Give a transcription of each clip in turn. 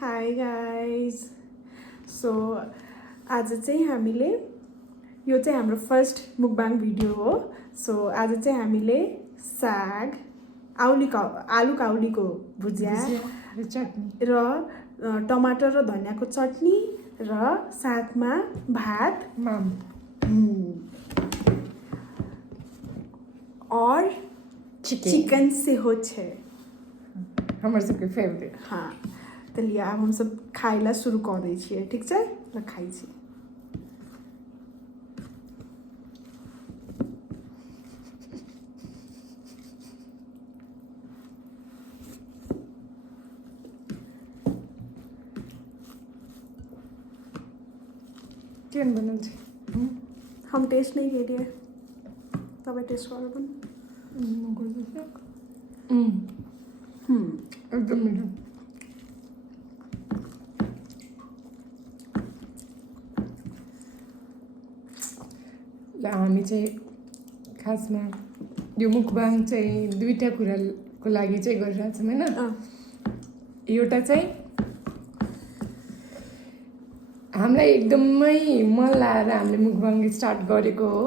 Hi guys so आज चाहिँ हामीले यो चाहिँ हाम्रो फर्स्ट मुकबाङ भिडियो हो। सो आज चाहिँ हामीले साग आलु काउलीको भुजिया चटनी र टमाटर र धनियाको चटनी र साथमा भात और चिकन से हो छे हमर सबके फेवरेट। हाँ तो लिया अब हम सब खाइला शुरू कर दै छियै, ठीक छै? र खाइ छी। केहन बनल छै? हम टेस्ट नहीं केलिए, तपाईँ टेस्ट गर्नु पनि। एकदम मिठो। ल हामी चाहिँ खासमा यो मुकबाङ चाहिँ दुईवटा कुराको लागि चाहिँ गरिरहेको छौँ होइन। एउटा चाहिँ हामीलाई एकदमै मन लाएर हामीले मुकबाङ स्टार्ट गरेको हो।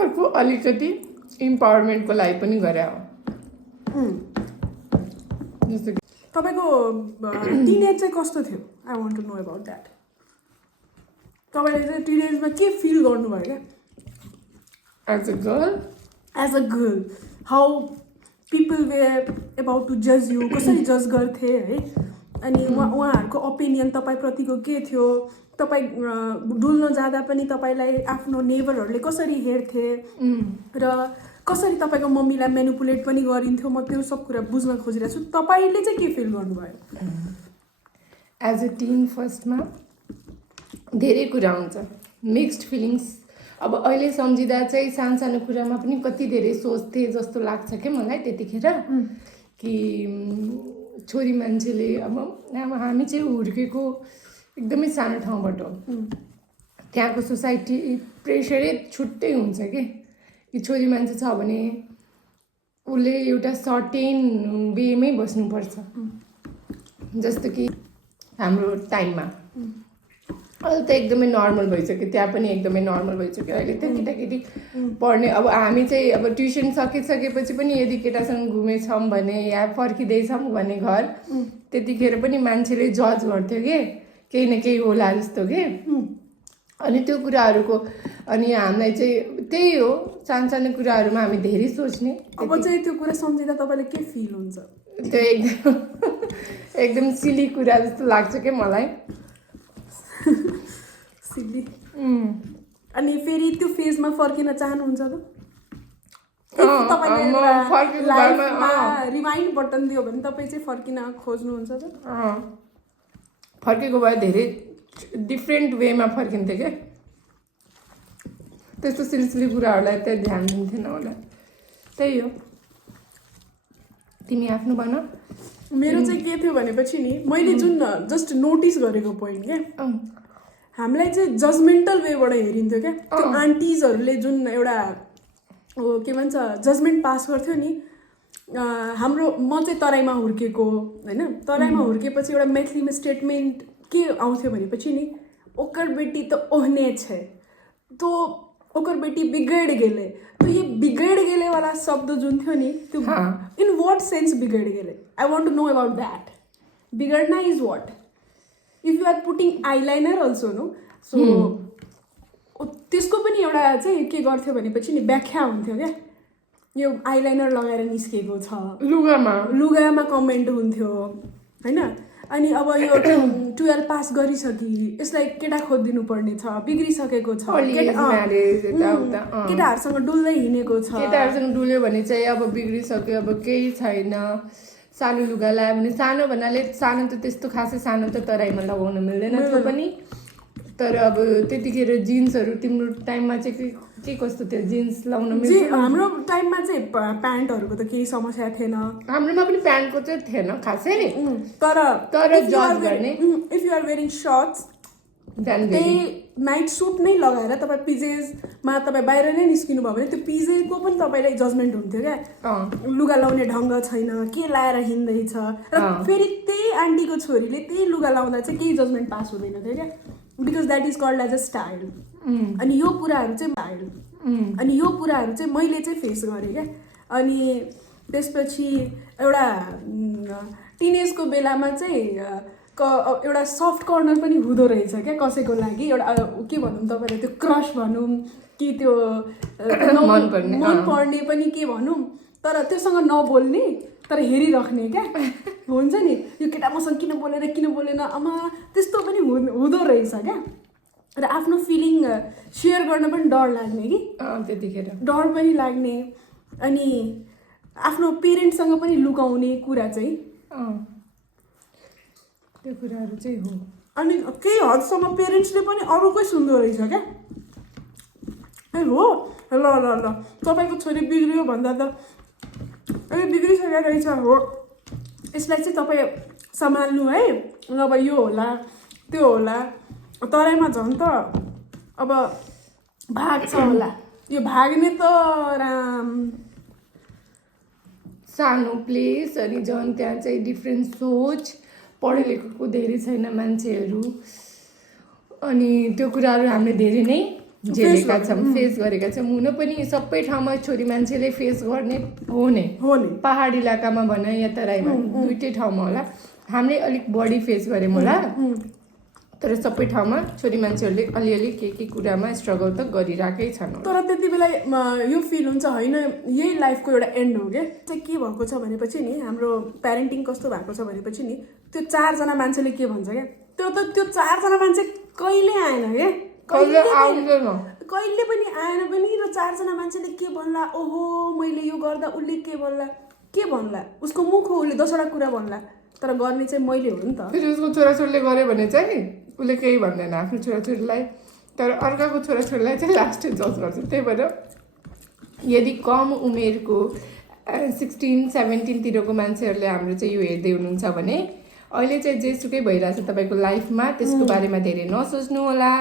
अर्को अलिकति इम्पावरमेन्टको लागि पनि गरे हो। जस्तो कि तपाईँको टिनेज चाहिँ कस्तो थियो? I want to know about that. तपाईँले चाहिँ टिनेजमा के फिल गर्नुभयो क्या? As a girl how people were about to जज यु, कसरी जज गर्थे है? अनि उहाँहरूको ओपिनियन तपाईँप्रतिको के थियो? तपाईँ डुल्न जाँदा पनि तपाईँलाई आफ्नो नेबरहरूले कसरी हेर्थे र कसरी तपाईँको मम्मीलाई मेनिपुलेट पनि गरिन्थ्यो? म त्यो सब कुरा बुझ्न खोजिरहेको छु। तपाईँले चाहिँ के फिल गर्नुभयो? एज अ टिन फर्स्टमा धेरै कुरा हुन्छ, मिक्स्ड फिलिङ्स। अब अहिले सम्झिँदा चाहिँ सानो सानो कुरामा पनि कति धेरै सोच्थे जस्तो लाग्छ क्या मलाई त्यतिखेर कि छोरी मान्छेले अब हामी चाहिँ हुर्केको एकदमै सानो ठाउँबाट हो। त्यहाँको सोसाइटी प्रेसरै छुट्टै हुन्छ कि छोरी मान्छे छ भने उसले एउटा सर्टेन वेमै बस्नुपर्छ। जस्तो कि हाम्रो टाइममा अहिले त एकदमै नर्मल भइसक्यो, त्यहाँ पनि एकदमै नर्मल भइसक्यो। अहिले त केटाकेटी पढ्ने, अब हामी चाहिँ अब ट्युसन सकिसकेपछि पनि यदि केटासँग घुमेछौँ भने या फर्किँदैछौँ भने घर, त्यतिखेर पनि मान्छेले जज गर्थ्यो कि केही न केही होला जस्तो के। अनि त्यो कुराहरूको अनि हामीलाई चाहिँ त्यही हो, सानो सानो कुराहरूमा हामी धेरै सोच्ने। अब चाहिँ त्यो कुरा सम्झिँदा तपाईँलाई के फिल हुन्छ? त्यो एकदम सिली कुरा जस्तो लाग्छ क्या मलाई। सिली। अनि फेरि त्यो फेजमा फर्किन चाहनुहुन्छ त? रिमाइन्ड बटन दियो भने तपाईँ चाहिँ फर्किन खोज्नुहुन्छ त? फर्केको भए धेरै डिफ्रेन्ट वेमा फर्किन्थ्यो क्या। त्यस्तो सिलसिली कुराहरूलाई त ध्यान दिन्थेन होला। त्यही हो। तिमी आफ्नो भन। मेरो चाहिँ के थियो भनेपछि नि, मैले जुन जस्ट नोटिस गरेको पोइन्ट क्या, हामीलाई चाहिँ जजमेन्टल वेबाट हेरिन्थ्यो क्या। त्यो आन्टिजहरूले जुन एउटा के भन्छ जजमेन्ट पास गर्थ्यो नि। हाम्रो म चाहिँ तराईमा हुर्केको होइन, तराईमा हुर्केपछि एउटा मैथिलीमा स्टेटमेन्ट के आउँथ्यो भनेपछि नि, ओकर बेटी त ओहने छे, तो ओकर बेटी बिगड़ गेले। तो ये बिगड़ गेले वाला शब्द जुन थियो नि, त्यो इन व्हाट सेन्स बिगड़ गेले? I want to know about that. बिगड़ना is what? If you are putting eyeliner also no, so त्यसको पनि एउटा चाहिँ के गर्थ्यो भनेपछि नि व्याख्या हुन्थ्यो क्या। यो आइलाइनर लगाएर निस्केको छ, लुगामा कमेन्ट हुन्थ्यो होइन। अनि अब यो 12 पास गरिसकि यसलाई केटा खोजिदिनु पर्ने छ, बिग्रिसकेको छ, केटाहरूसँग डुल्दै हिँडेको छ, केटाहरूसँग डुल्यो भने चाहिँ अब बिग्रिसक्यो, अब केही छैन। सानो लुगा लगायो भने, सानो भन्नाले सानो त त्यस्तो खासै सानो त तराईमा लगाउन मिल्दैन थियो पनि। तर अब त्यतिखेर जिन्सहरू तिम्रो टाइममा चाहिँ के कस्तो थियो? जिन्स लाउन मिल्थ्यो? हाम्रो टाइममा चाहिँ प्यान्टहरूको त केही समस्या थिएन। हाम्रोमा पनि प्यान्टको चाहिँ थिएन खासै। तर जज गर्ने, if you are wearing shirts त्यही नाइट सुट नै लगाएर तपाईँ पिजेसमा तपाईँ बाहिर नै निस्किनु भयो भने त्यो पिजेको पनि तपाईँलाई जजमेन्ट हुन्थ्यो क्या, लुगा लाउने ढङ्ग छैन, के लाएर हिँड्दैछ, र फेरि त्यही आन्टीको छोरीले त्यही लुगा लाउँदा चाहिँ केही जजमेन्ट पास हुँदैन थियो क्या, because that is called as a style. अनि यो कुराहरू चाहिँ मैले चाहिँ फेस गरेँ क्या। अनि त्यसपछि एउटा टिनेजको बेलामा चाहिँ एउटा सफ्ट कर्नर पनि हुँदो रहेछ क्या कसैको लागि, एउटा के भनौँ तपाईँलाई, त्यो क्रस भनौँ कि त्यो मन पर्ने पनि के भनौँ, तर त्योसँग नबोल्ने तर हेरिराख्ने क्या हुन्छ नि, यो केटा मसँग किन बोलेन आमा, त्यस्तो पनि हुँदो रहेछ क्या। र आफ्नो फिलिङ सेयर गर्न पनि डर लाग्ने कि, त्यतिखेर डर पनि लाग्ने, अनि आफ्नो पेरेन्ट्ससँग पनि लुकाउने कुरा चाहिँ त्यो कुराहरू चाहिँ हो। अनि केही हदसम्म पेरेन्ट्सले पनि अरूकै सुन्दो रहेछ क्या, ए हो ल ल ल तपाईँको छोरी बिग्रियो भन्दा त ए बिग्रिसकेको रहेछ हो, यसलाई चाहिँ तपाईँ सम्हाल्नु है, अब यो होला त्यो होला, तराईमा झन् त अब भाग्छ होला, यो भाग्ने त राम सानो प्लेस, अनि झन् त्यहाँ चाहिँ डिफ्रेन्ट सोच, पढे लेखेको धेरै छैन मान्छेहरू, अनि त्यो कुराहरू हामीले धेरै नै झेलेका छौँ, फेस गरेका छौँ। हुन पनि सबै ठाउँमा छोरी मान्छेले फेस गर्ने हो नै, पहाडी इलाकामा भन या तराईमा, दुइटै ठाउँमा होला, हामीले अलिक बढी फेस गऱ्यौँ होला, तर सबै ठाउँमा छोरी मान्छेहरूले अलिअलि के कुरामा स्ट्रगल त गरिरहेकै छन्। तर त्यति बेला यो फिल हुन्छ होइन यही लाइफको एउटा एन्ड हो क्या। चाहिँ के भएको छ भनेपछि नि, हाम्रो प्यारेन्टिङ कस्तो भएको छ भनेपछि नि, त्यो 4जना मान्छेले के भन्छ क्या, त्यो 4जना मान्छे कहिले आएन क्या, कहिले पनि आएन पनि, र 4जना मान्छेले के भन्ला, ओहो मैले यो गर्दा उसले के भन्ला, उसको मुख हो, उसले 10वटा कुरा भन्ला, तर गर्ने चाहिँ मैले हो नि त। फेरि उसको छोराछोरीले गर्यो भने चाहिँ उसले केही भन्दैन आफ्नो छोराछोरीलाई, तर अर्काको छोराछोरीलाई चाहिँ लास्ट जज गर्छ। त्यही भएर यदि कम उमेरको 16-17तिरको मान्छेहरूले हाम्रो चाहिँ यो हेर्दै हुनुहुन्छ भने अहिले चाहिँ जेसुकै भइरहेछ तपाईँको लाइफमा, त्यसको बारेमा धेरै नसोच्नु होला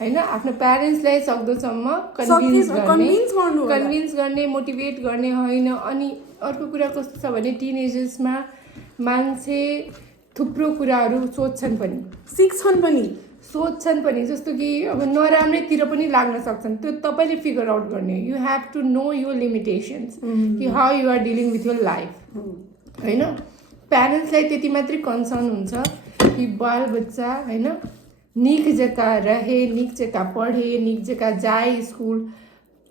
होइन। आफ्नो प्यारेन्ट्सलाई सक्दोसम्म कन्भिन्स गर्ने, मोटिभेट गर्ने होइन। अनि अर्को कुरा कस्तो छ भने टिनेजर्समा मान्छे थुप्रो कुराहरू सोध्छन् पनि, सिक्छन् पनि, सोध्छन् पनि, जस्तो कि अब नराम्रैतिर पनि लाग्न सक्छन्, त्यो तपाईँले फिगर आउट गर्ने। You have to know your limitations, कि how you are dealing with your life होइन। प्यारेन्ट्सलाई त्यति मात्रै कन्सर्न हुन्छ कि बाल बच्चा होइन निक जगह रहे, निक जगह पढ़े, निक जगह जाए स्कूल।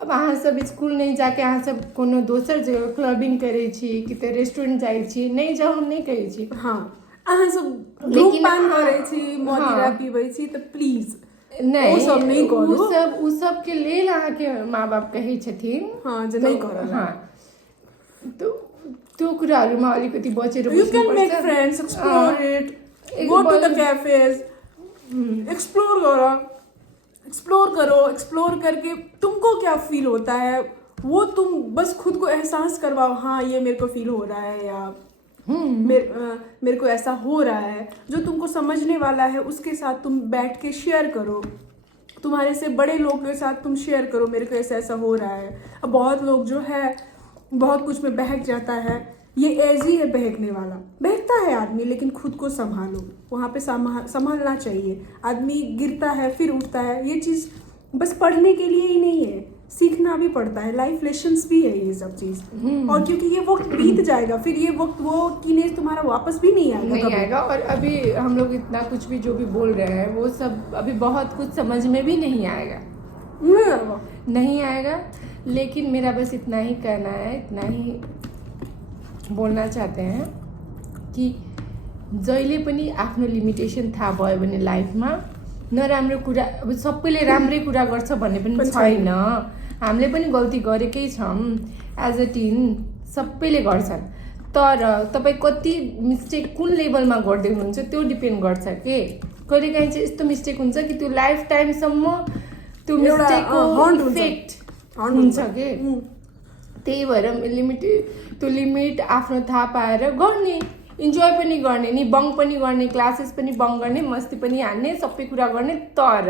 अब अहाँ सब स्कूल नहीं जाके अहाँ सब कोनो दोसर जगह क्लबिंग करे छी कि तो रेस्टोरेंट जाए छी, नहीं जाओ नहीं कहे छी। हाँ अहाँ सब धूमपान करे छी, मदिरा पीबै छी, तो प्लीज नहीं, वो सब नहीं करू। उ सब के लेल अहाँ के माँ बाप कहे छथिन, हाँ जे नहीं करल। हाँ तो त्यो कुराहरुमा अलिकति बचेर बस्नुपर्छ। You can make friends, explore it, go to the cafes, explore करो, तुमको क्या फील होता है वो तुम बस खुद को एहसास करवाओ। हाँ ये मेरे को फील हो रहा है, या मेरे को ऐसा हो रहा है। जो तुमको समझने वाला है उसके साथ तुम बैठ के शेयर करो, तुम्हारे से बड़े लोग के साथ तुम शेयर करो, मेरे को ऐसा ऐसा हो रहा है। अब बहुत लोग जो है बहुत कुछ में बहक जाता है, ये एज ही है बहकने वाला, बहकता है आदमी, लेकिन खुद को संभालो, वहाँ पे संभालना चाहिए। आदमी गिरता है फिर उठता है, ये चीज़ बस पढ़ने के लिए ही नहीं है, सीखना भी पड़ता है, लाइफ लेसन्स भी है ये सब चीज़। और क्योंकि ये वक्त बीत जाएगा, फिर ये वक्त वो टीनेज तुम्हारा वापस भी नहीं आएगा, और अभी हम लोग इतना कुछ भी जो भी बोल रहे हैं वो सब अभी बहुत कुछ समझ में भी नहीं आएगा, नहीं आएगा। लेकिन मेरा बस इतना ही कहना है, इतना ही बोल्न चाहते हैं कि जहिले पनि आफ्नो लिमिटेसन थाहा भयो भने लाइफमा नराम्रो कुरा, अब सबैले राम्रै कुरा गर्छ भन्ने पनि छैन, हामीले पनि गल्ती गरेकै छौँ एज अ टिन, सबैले गर्छन्। तर तपाईँ कति मिस्टेक कुन लेभलमा गर्दै हुनुहुन्छ त्यो डिपेन्ड गर्छ के। कहिलेकाहीँ चाहिँ यस्तो मिस्टेक हुन्छ कि त्यो लाइफ टाइमसम्म त्यो मिस्टेकको इफेक्ट हुन्छ के। त्यही भएर त्यो लिमिट आफ्नो थाहा पाएर गर्ने, इन्जोय पनि गर्ने नि, बङ्क पनि गर्ने, क्लासेस पनि बङ्क गर्ने, मस्ती पनि हान्ने, सबै कुरा गर्ने, तर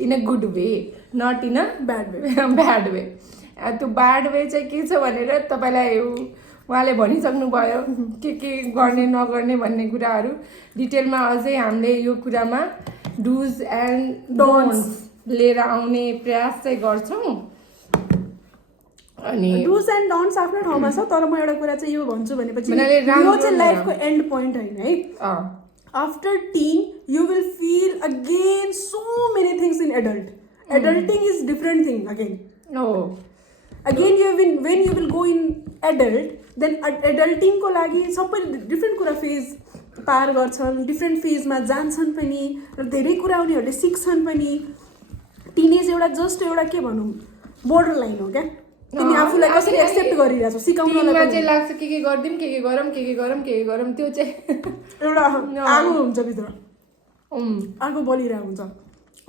in a good way, not in a bad way. Bad way. त्यो ब्याड वे चाहिँ के छ भनेर तपाईँलाई उहाँले भनिसक्नुभयो के गर्ने नगर्ने भन्ने कुराहरू डिटेलमा। अझै हामीले यो कुरामा डुज एन्ड डोन्ट्स लिएर आउने प्रयास चाहिँ गर्छौँ। अनि डुज एन्ड डोन्ट्स आफ्नो ठाउँमा छ, तर म एउटा कुरा चाहिँ यो भन्छु भनेपछि भन्नाले राम्रो यो चाहिँ लाइफको एन्ड पोइन्ट होइन है। After teen you will feel again so many things in adult. Adulting is different thing again. Again when you will go in adult, then adultingको लागि सबै डिफ्रेन्ट कुरा फेज पार गर्छन्, डिफ्रेन्ट फेजमा जान्छन् पनि र धेरै कुरा उनीहरूले सिक्छन् पनि। टिनेज एउटा के भनौँ बोर्डर लाइन हो क्या, तिमी आफूलाई कसरी एक्सेप्ट गरिरहेछौ सिकाउनलाई चाहिँ लाग्छ के गर्दिम के गरौँ त्यो चाहिँ एउटा आगो हुन्छ भित्र, आगो बलिरहेको हुन्छ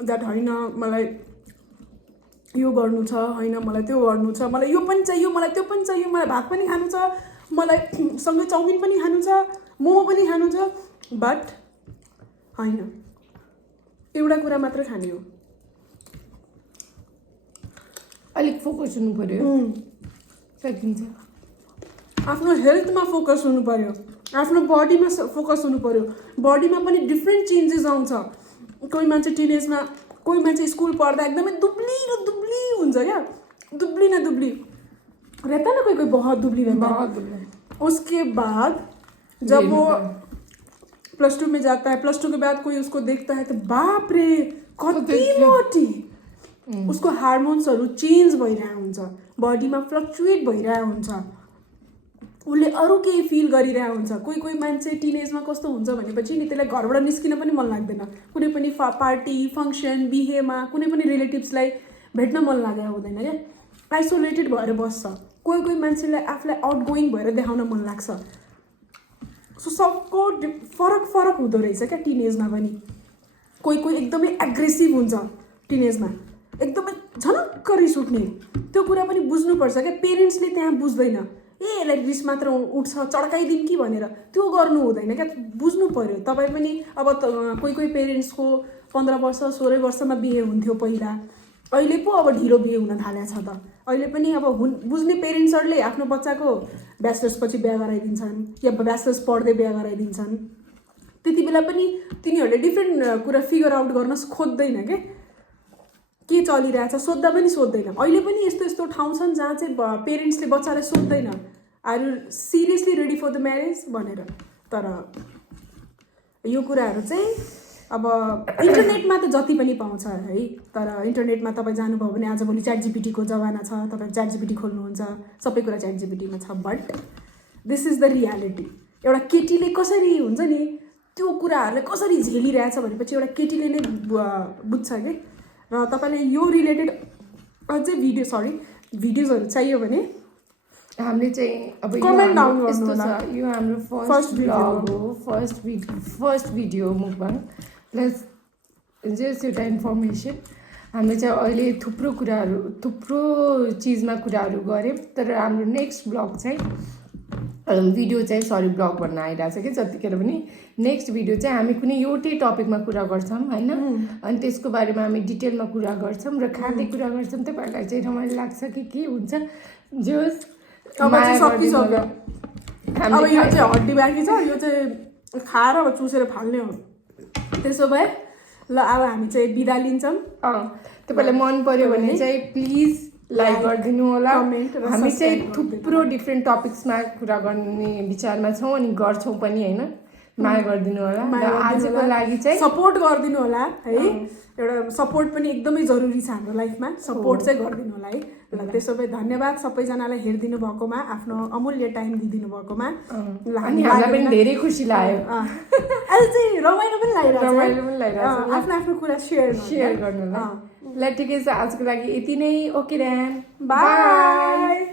द्याट होइन मलाई यो गर्नु छ, होइन मलाई त्यो गर्नु छ, मलाई यो पनि चाहियो, मलाई त्यो पनि चाहियो, मलाई भात पनि खानु छ, मलाई सँगै चाउमिन पनि खानु छ, मोमो पनि खानु छ, बट होइन एउटा कुरा मात्र खाने हो। अलिक फोकस हुनु पर्यो, सकिन्छ। आफ्नो हेल्थमा फोकस हुनु पर्यो, आफ्नो बडीमा फोकस हुनु पर्यो। बडीमा पनि डिफ्रेन्ट चेन्जेस आउँछ। कोही मान्छे टिनेजमा, कोही मान्छे स्कुल पढ्दा एकदमै दुब्ली हुन्छ क्या, दुब्ली रहता ना, कोई बहुत दुबली रहता है। उसके बाद जब वो +2 में जाता है, +2 के बाद कोई उसको देखता है तो बाप रे कति मोटी। उसको हार्मोन्सहरू चेन्ज भइरहेको हुन्छ, बडीमा फ्लक्चुएट भइरहेको हुन्छ, उसले अरू केही फिल गरिरहेको हुन्छ। कोही मान्छे टिनेजमा कस्तो हुन्छ भनेपछि नि त्यसलाई घरबाट निस्किन पनि मन लाग्दैन, कुनै पनि पार्टी फङ्सन बिहेमा कुनै पनि रिलेटिभ्सलाई भेट्न मन लागेको हुँदैन क्या, आइसोलेटेड भएर बस्छ। कोही मान्छेलाई आफूलाई आउटगोइङ भएर देखाउन मन लाग्छ। सो सबको फरक हुँदो रहेछ क्या टिनेजमा पनि। कोही एकदमै एग्रेसिभ हुन्छ टिनेजमा, एकदमै झनक्क रिस उठ्ने। त्यो कुरा पनि बुझ्नुपर्छ क्या, पेरेन्ट्सले त्यहाँ बुझ्दैन, यसलाई रिस मात्र उठ्छ चड्काइदिउँ कि भनेर त्यो गर्नु हुँदैन क्या, बुझ्नु पर्यो। तपाईँ पनि अब कोही पेरेन्ट्सको 15 वर्ष 16 वर्षमा बिहे हुन्थ्यो पहिला, अहिले पो अब ढिलो बिहे हुन थालेको छ त। अहिले पनि अब बुझ्ने पेरेन्ट्सहरूले आफ्नो बच्चाको ब्याचलर्स पछि बिहा गराइदिन्छन् या ब्याचलर्स पढ्दै बिहा गराइदिन्छन्। त्यति बेला पनि तिनीहरूले डिफ्रेन्ट कुरा फिगर आउट गर्न खोज्दैन के चलिरहेछ, सोद्धा पनि सोध्दैन। अहिले पनि यस्तो ठाउँ छन् जहाँ चाहिँ पेरेन्ट्सले बच्चालाई सोध्दैन are you seriously ready for the marriage भनेर। तर यो कुराहरू चाहिँ अब इन्टरनेटमा त जति पनि पाउँछ है, तर इन्टरनेटमा तपाईँ जानुभयो भने आजभोलि ChatGPT को जमाना छ, तपाईँ ChatGPT खोल्नुहुन्छ, सबै कुरा ChatGPT मा छ। But this is the reality. एउटा केटीले कसरी हुन्छ नि त्यो कुराहरूलाई कसरी झेलिरहेछ भनेपछि एउटा केटीले नै बुझ्छ कि। र तपाईँले यो रिलेटेड अझै भिडियोजहरू चाहियो भने हामीले चाहिँ अब कमेन्ट डाउन यस्तो गर्नुहोला। छ, यो हाम्रो फर्स्ट भ्लग हो, फर्स्ट भिडियो मुकबाङ प्लस जस्ट एउटा इन्फर्मेसन। हामीले चाहिँ अहिले थुप्रो चिजमा कुराहरू गऱ्यौँ, तर हाम्रो नेक्स्ट ब्लग चाहिँ ब्लग भन्न आइरहेको छ कि जतिखेर पनि नेक्स्ट भिडियो चाहिँ हामी कुनै एउटै टपिकमा कुरा गर्छौँ होइन, अनि त्यसको बारेमा हामी डिटेलमा कुरा गर्छौँ र खाँदै कुरा गर्छौँ। तपाईँहरूलाई चाहिँ रमाइलो लाग्छ कि के हुन्छ जोस् अब यो चाहिँ हड्डी बाँकी छ, यो चाहिँ खाएर अब चुसेर फाल्ने हो। त्यसो भए ल अब हामी चाहिँ बिदा लिन्छौँ। तपाईँलाई मन पर्यो भने चाहिँ प्लिज लाइक गरिदिनु होला। हामी चाहिँ थुप्रो डिफ्रेन्ट टपिक्समा कुरा गर्ने विचारमा छौँ अनि गर्छौँ पनि होइन, माया गरिदिनु होला। आजको लागि चाहिँ सपोर्ट गरिदिनु होला है, एउटा सपोर्ट पनि एकदमै जरुरी छ हाम्रो लाइफमा, सपोर्ट चाहिँ गरिदिनु होला है। ल त्यसो भए धन्यवाद सबैजनालाई हेरिदिनु भएकोमा, आफ्नो अमूल्य टाइम दिइदिनु भएकोमा। हामीलाई पनि धेरै खुसी लाग्यो, अहिले चाहिँ रमाइलो पनि लागिरहेको छ, आफ्नो कुरा सेयर गर्नु ल। ठिकै छ, आजको लागि यति नै। Okay then, by.